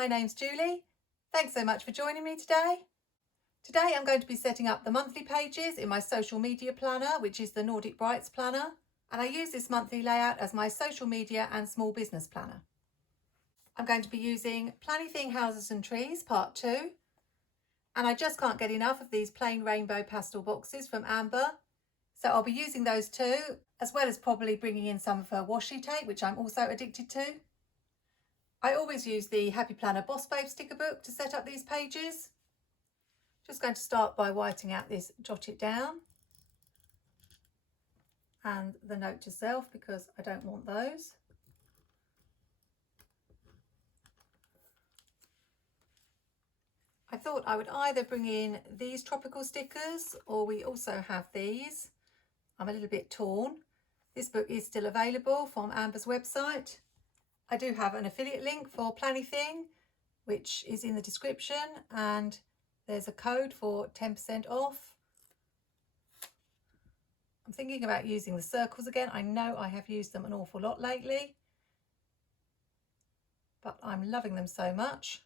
my name's Julie. Thanks so much for joining me today. Today I'm going to be setting up the monthly pages in my social media planner, which is the Nordic Brights planner, and I use this monthly layout as my social media and small business planner. I'm going to be using Planything Houses and Trees Part 2, and I just can't get enough of these plain rainbow pastel boxes from Amber, so I'll be using those too, as well as probably bringing in some of her washi tape, which I'm also addicted to. I always use the Happy Planner Boss Babe sticker book to set up these pages. Just going to start by whiting out this jot it down and the note to self, because I don't want those. I thought I would either bring in these tropical stickers, or we also have these. I'm a little bit torn. This book is still available from Amber's website. I do have an affiliate link for Planything, which is in the description, and there's a code for 10% off. I'm thinking about using the circles again. I know I have used them an awful lot lately, but I'm loving them so much.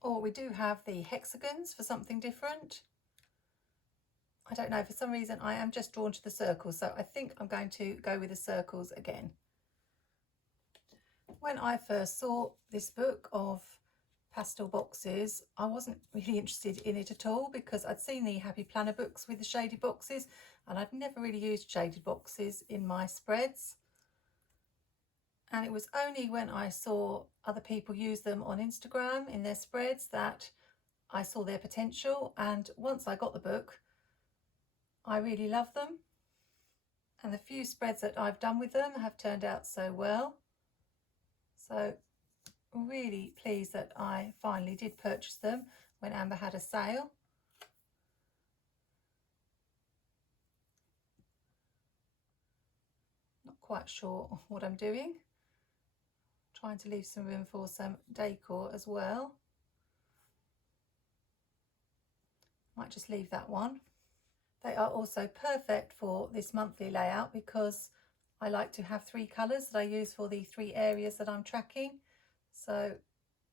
Or we do have the hexagons for something different. I don't know, for some reason I am just drawn to the circles, so I think I'm going to go with the circles again. When I first saw this book of pastel boxes, I wasn't really interested in it at all, because I'd seen the Happy Planner books with the shaded boxes, and I'd never really used shaded boxes in my spreads. And it was only when I saw other people use them on Instagram in their spreads that I saw their potential, and once I got the book, I really love them, and the few spreads that I've done with them have turned out so well. So I'm really pleased that I finally did purchase them when Amber had a sale. Not quite sure what I'm doing. Trying to leave some room for some decor as well. Might just leave that one. They are also perfect for this monthly layout, because I like to have 3 colours that I use for the 3 areas that I'm tracking. So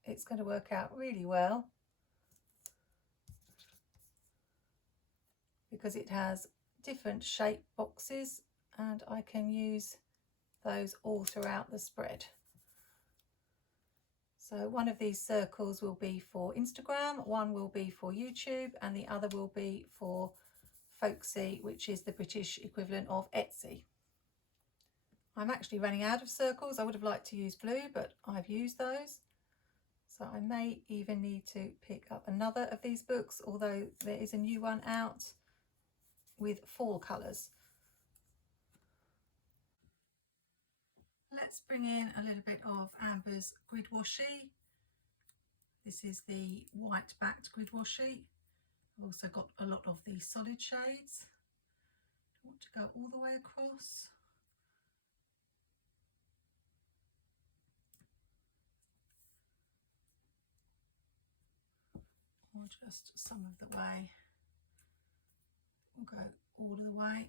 it's going to work out really well, because it has different shape boxes and I can use those all throughout the spread. So one of these circles will be for Instagram, one will be for YouTube, and the other will be for Folksy, which is the British equivalent of Etsy. I'm actually running out of circles. I would have liked to use blue, but I've used those. So I may even need to pick up another of these books, although there is a new one out with fall colours. Let's bring in a little bit of Amber's grid washi. This is the white backed grid washi. I've also got a lot of the solid shades. I want to go all the way across. Or just some of the way. We'll go all of the way.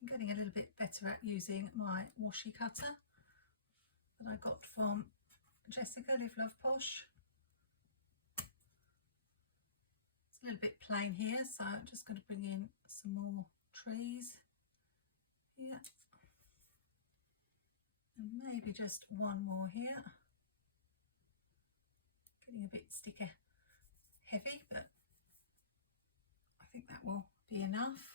I'm getting a little bit better at using my washi cutter that I got from Jessica, Live Love Posh. It's a little bit plain here, so I'm just going to bring in some more trees here. And maybe just one more here. Getting a bit sticker heavy, but I think that will be enough.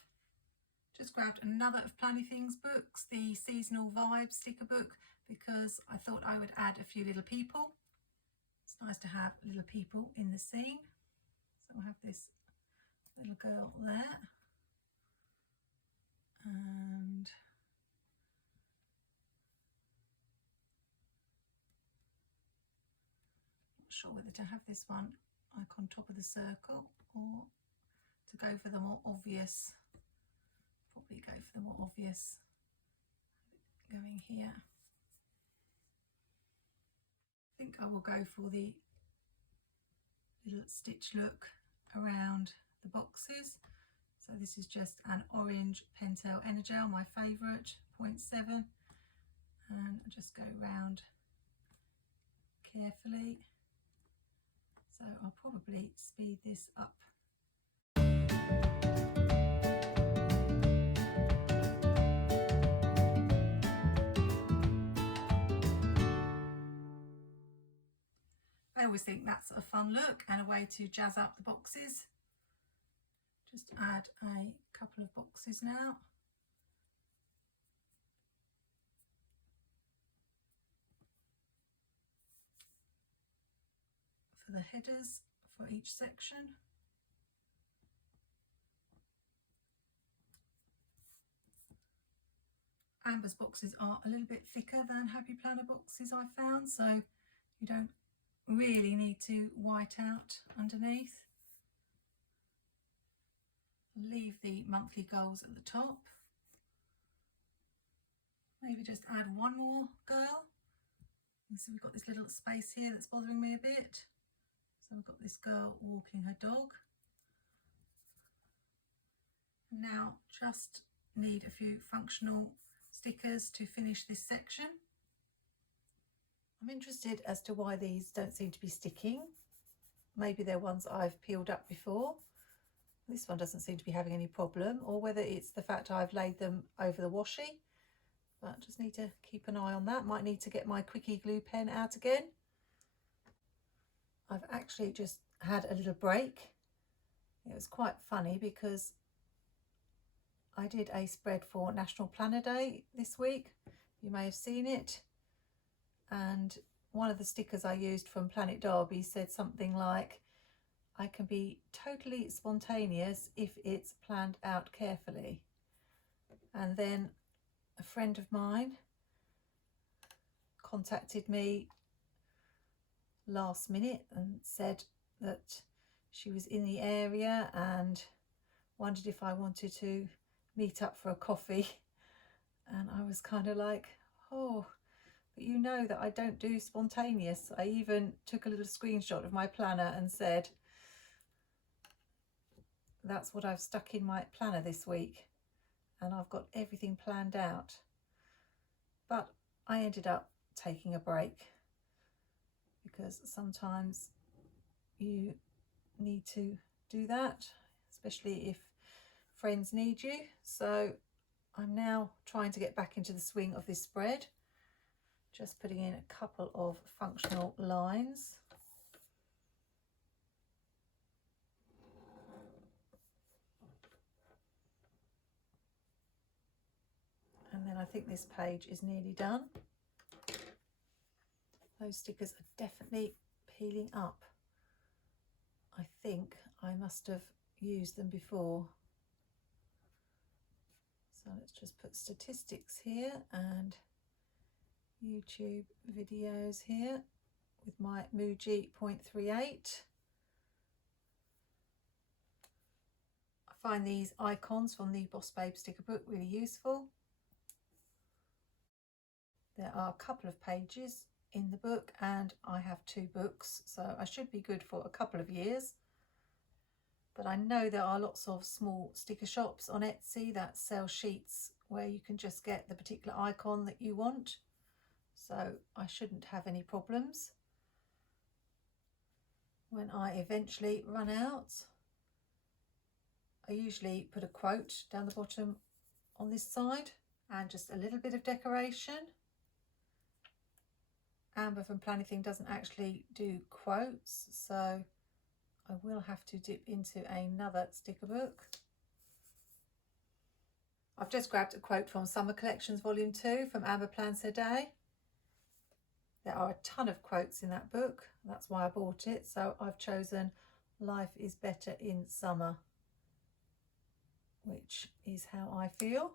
Just grabbed another of Planything's books, the Seasonal Vibes sticker book, because I thought I would add a few little people. It's nice to have little people in the scene. So we'll have this little girl there. And not sure whether to have this one like on top of the circle or to go for the more obvious. Probably go for the more obvious going here. I think I will go for the little stitch look around the boxes. So this is just an orange Pentel Energel, my favourite, 0.7. and just go round carefully. So I'll probably speed this up. I always think that's a fun look and a way to jazz up the boxes. Just add a couple of boxes now. For the headers for each section. Amber's boxes are a little bit thicker than Happy Planner boxes, I found, so you don't really need to white out underneath. Leave the monthly goals at the top. Maybe just add one more girl. And so we've got this little space here that's bothering me a bit. So we've got this girl walking her dog. Now just need a few functional stickers to finish this section. I'm interested as to why these don't seem to be sticking. Maybe they're ones I've peeled up before. This one doesn't seem to be having any problem, or whether it's the fact I've laid them over the washi. But just need to keep an eye on that. Might need to get my quickie glue pen out again. I've actually just had a little break. It was quite funny because I did a spread for National Planner Day this week. You may have seen it. And one of the stickers I used from Planet Derby said something like, I can be totally spontaneous if it's planned out carefully. And then a friend of mine contacted me last minute and said that she was in the area and wondered if I wanted to meet up for a coffee. And I was kind of like, oh, but you know that I don't do spontaneous. I even took a little screenshot of my planner and said, that's what I've stuck in my planner this week. And I've got everything planned out. But I ended up taking a break because sometimes you need to do that, especially if friends need you. So I'm now trying to get back into the swing of this spread. Just putting in a couple of functional lines. And then I think this page is nearly done. Those stickers are definitely peeling up. I think I must have used them before. So let's just put statistics here and YouTube videos here with my Muji 0.38. I find these icons from the Boss Babe sticker book really useful. There are a couple of pages in the book and I have 2 books, so I should be good for a couple of years. But I know there are lots of small sticker shops on Etsy that sell sheets where you can just get the particular icon that you want. So I shouldn't have any problems. When I eventually run out, I usually put a quote down the bottom on this side and just a little bit of decoration. Amber from Planything doesn't actually do quotes, so I will have to dip into another sticker book. I've just grabbed a quote from Summer Collections Volume 2 from Amber Plans Her Day. There are a ton of quotes in that book, that's why I bought it, so I've chosen Life is Better in Summer, which is how I feel.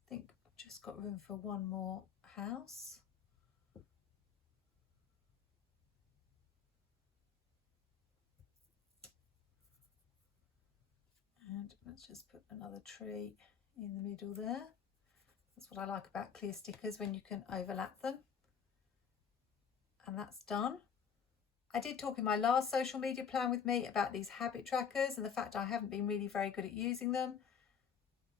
I think I've just got room for one more house. And let's just put another tree in the middle there. That's what I like about clear stickers, when you can overlap them. And that's done. I did talk in my last social media plan with me about these habit trackers and the fact I haven't been really very good at using them.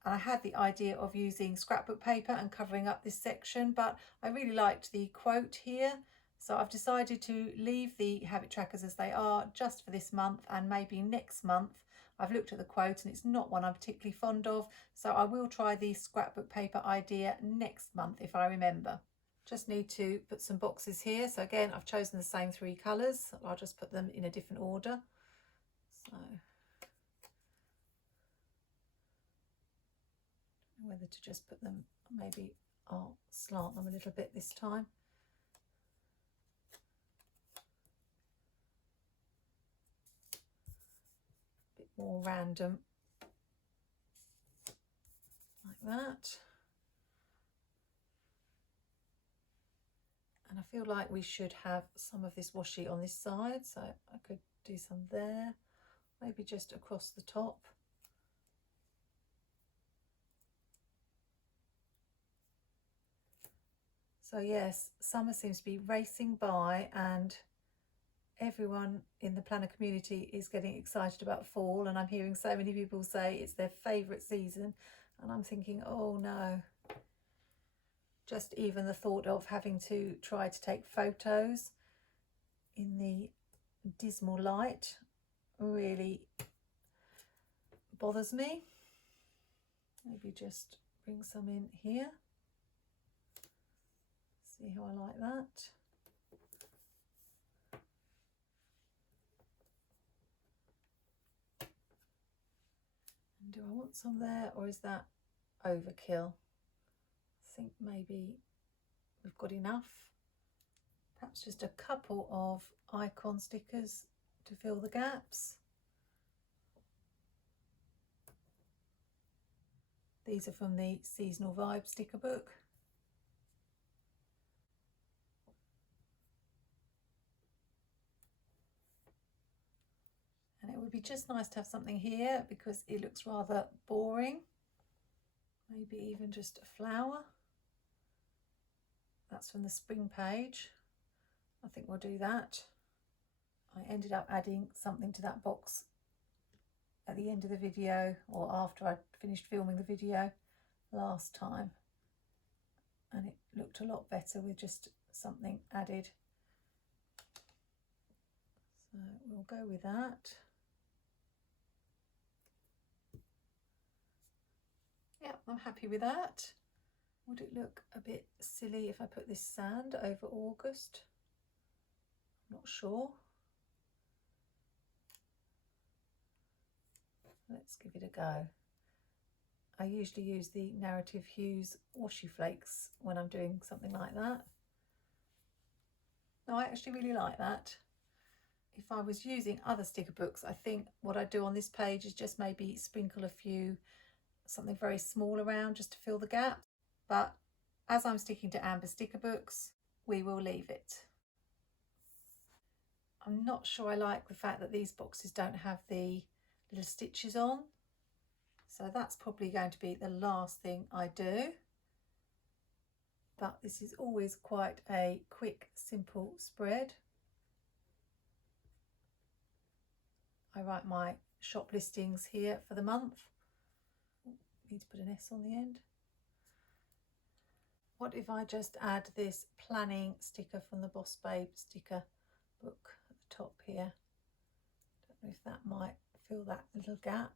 And I had the idea of using scrapbook paper and covering up this section, but I really liked the quote here. So I've decided to leave the habit trackers as they are just for this month, and maybe next month. I've looked at the quote and it's not one I'm particularly fond of, so I will try the scrapbook paper idea next month if I remember. Just need to put some boxes here. So again, I've chosen the same 3 colours. I'll just put them in a different order. So whether to just put them, maybe I'll slant them a little bit this time. A bit more random, like that. And I feel like we should have some of this washi on this side, so I could do some there, maybe just across the top. So yes, summer seems to be racing by and everyone in the planner community is getting excited about fall, and I'm hearing so many people say it's their favourite season, and I'm thinking, oh no. Just even the thought of having to try to take photos in the dismal light really bothers me. Maybe just bring some in here. See how I like that. And do I want some there, or is that overkill? I think maybe we've got enough. Perhaps just a couple of icon stickers to fill the gaps. These are from the Seasonal Vibe sticker book. And it would be just nice to have something here because it looks rather boring. Maybe even just a flower. That's from the spring page. I think we'll do that. I ended up adding something to that box at the end of the video, or after I finished filming the video last time, and it looked a lot better with just something added. So we'll go with that. Yeah, I'm happy with that. Would it look a bit silly if I put this sand over August? I'm not sure. Let's give it a go. I usually use the Narrative Hues washi flakes when I'm doing something like that. No, I actually really like that. If I was using other sticker books, I think what I do on this page is just maybe sprinkle a few, something very small around just to fill the gaps. But as I'm sticking to Amber sticker books, we will leave it. I'm not sure I like the fact that these boxes don't have the little stitches on. So that's probably going to be the last thing I do. But this is always quite a quick, simple spread. I write my shop listings here for the month. Need to put an S on the end. What if I just add this planning sticker from the Boss Babe sticker book at the top here? Don't know if that might fill that little gap.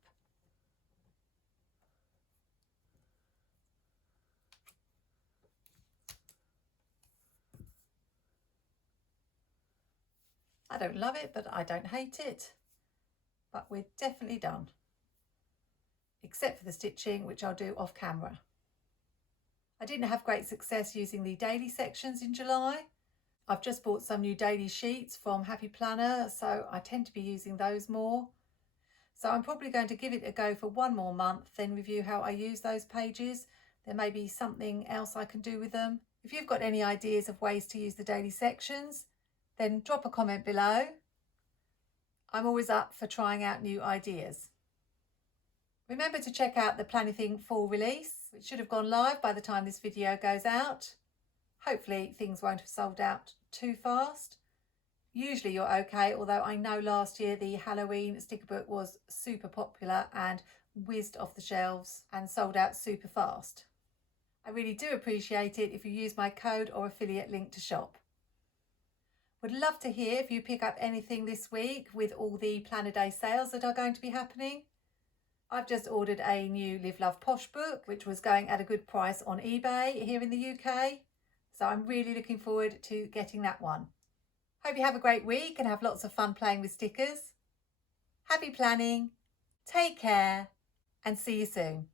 I don't love it, but I don't hate it. But we're definitely done. Except for the stitching, which I'll do off camera. I didn't have great success using the daily sections in July. I've just bought some new daily sheets from Happy Planner, so I tend to be using those more. So I'm probably going to give it a go for one more month, then review how I use those pages. There may be something else I can do with them. If you've got any ideas of ways to use the daily sections, then drop a comment below. I'm always up for trying out new ideas. Remember to check out the Planything fall release, which should have gone live by the time this video goes out. Hopefully things won't have sold out too fast. usually you're okay, although I know last year the Halloween sticker book was super popular and whizzed off the shelves and sold out super fast. I really do appreciate it if you use my code or affiliate link to shop. Would love to hear if you pick up anything this week with all the Planner Day sales that are going to be happening. I've just ordered a new Live Love Posh book, which was going at a good price on eBay here in the UK. So I'm really looking forward to getting that one. Hope you have a great week and have lots of fun playing with stickers. Happy planning, take care, and see you soon.